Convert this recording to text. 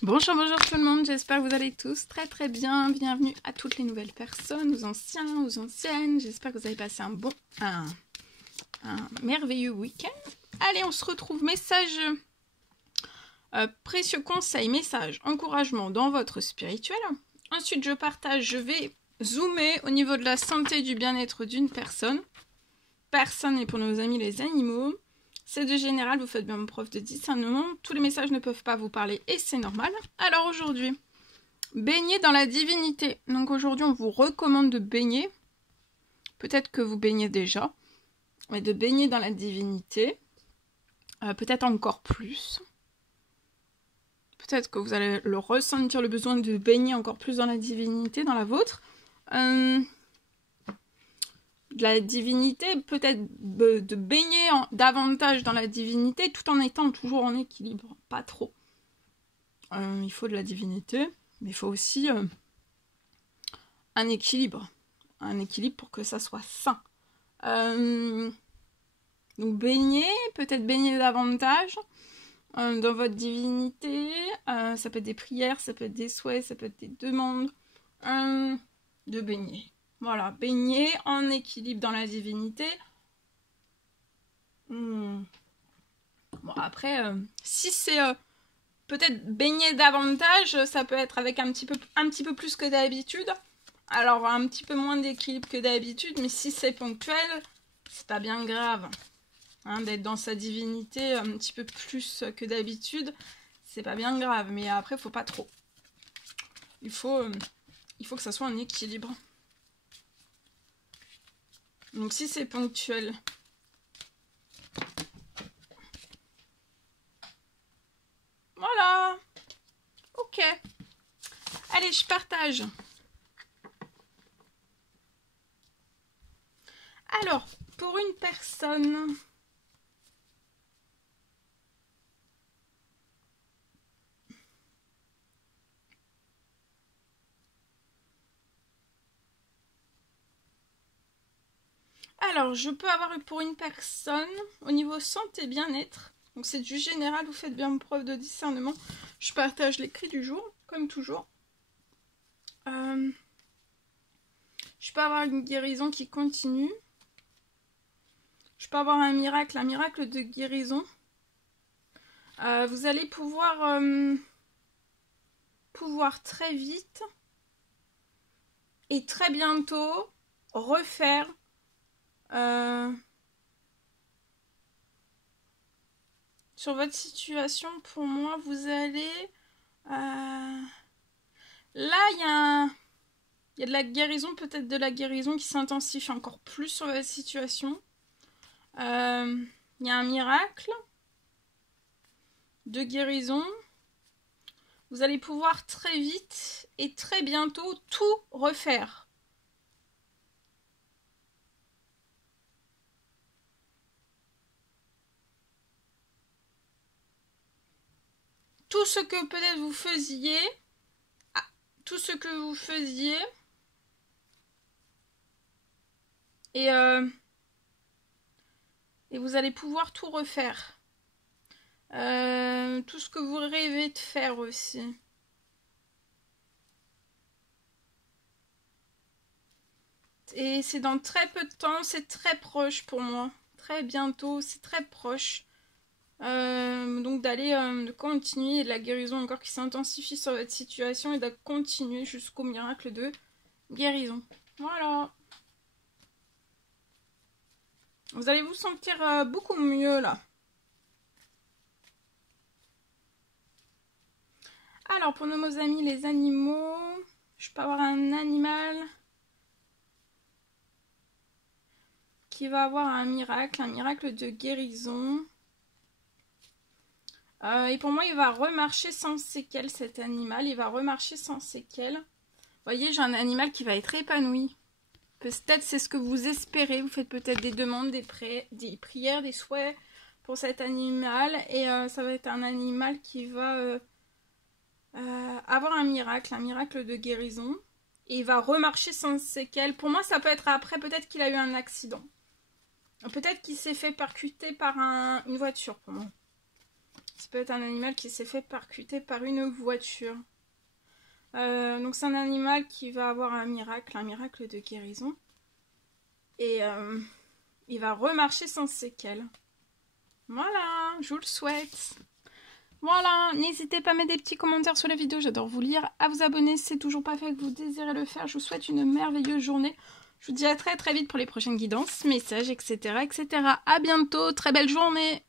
Bonjour, bonjour tout le monde, j'espère que vous allez tous très bien. Bienvenue à toutes les nouvelles personnes, aux anciens, aux anciennes. J'espère que vous avez passé un merveilleux week-end. Allez, on se retrouve. Message précieux conseil, message, encouragement dans votre spirituel. Ensuite, je vais zoomer au niveau de la santé et du bien-être d'une personne. Personne et pour nos amis les animaux. C'est de général, vous faites bien preuve de discernement. Tous les messages ne peuvent pas vous parler et c'est normal. Alors aujourd'hui, baigner dans la divinité. Donc aujourd'hui, on vous recommande de baigner. Peut-être que vous baignez déjà. Mais de baigner dans la divinité. Peut-être encore plus. Peut-être que vous allez le ressentir, le besoin de baigner encore plus dans la divinité, dans la vôtre. De la divinité, peut-être de baigner davantage dans la divinité tout en étant toujours en équilibre, pas trop. Il faut de la divinité, mais il faut aussi un équilibre pour que ça soit sain. Donc peut-être baigner davantage dans votre divinité, ça peut être des prières, ça peut être des souhaits, ça peut être des demandes, de baigner. Voilà, baigner en équilibre dans la divinité. Bon, après, si c'est peut-être baigner davantage, ça peut être avec un petit peu plus que d'habitude. Alors, un petit peu moins d'équilibre que d'habitude, mais si c'est ponctuel, c'est pas bien grave. Hein, d'être dans sa divinité un petit peu plus que d'habitude, c'est pas bien grave. Mais après, faut pas trop. Il faut que ça soit en équilibre. Donc si c'est ponctuel, voilà, ok. Allez, je partage. Alors, pour une personne, alors je peux avoir pour une personne au niveau santé bien-être. Donc c'est du général, vous faites bien preuve de discernement. Je partage l'écrit du jour, comme toujours. Je peux avoir une guérison qui continue. Je peux avoir un miracle de guérison. Vous allez pouvoir très vite et très bientôt refaire sur votre situation. Pour moi, vous allez là, il y a de la guérison, peut-être de la guérison qui s'intensifie encore plus sur votre situation. Il y a un miracle de guérison. Vous allez pouvoir très vite et très bientôt tout refaire. Tout ce que peut-être vous faisiez, et vous allez pouvoir tout refaire. Tout ce que vous rêvez de faire aussi. Et c'est dans très peu de temps, c'est très proche pour moi. Très bientôt, c'est très proche. Donc de continuer la guérison encore qui s'intensifie sur votre situation et de continuer jusqu'au miracle de guérison. Voilà. Vous allez vous sentir beaucoup mieux là. Alors pour nos amis les animaux, je peux avoir un animal qui va avoir un miracle de guérison. Et pour moi, il va remarcher sans séquelles, cet animal. Il va remarcher sans séquelles. Vous voyez, j'ai un animal qui va être épanoui. Peut-être c'est ce que vous espérez. Vous faites peut-être des demandes, des prières, des souhaits pour cet animal. Et ça va être un animal qui va avoir un miracle de guérison. Et il va remarcher sans séquelles. Pour moi, ça peut être après, peut-être qu'il a eu un accident. Peut-être qu'il s'est fait percuter par une voiture, pour moi. Ça peut être un animal qui s'est fait percuter par une voiture. Donc c'est un animal qui va avoir un miracle de guérison. Et il va remarcher sans séquelles. Voilà, je vous le souhaite. Voilà, n'hésitez pas à mettre des petits commentaires sur la vidéo, j'adore vous lire. À vous abonner si c'est toujours pas fait et que vous désirez le faire. Je vous souhaite une merveilleuse journée. Je vous dis à très vite pour les prochaines guidances, messages, etc. etc. À bientôt, très belle journée.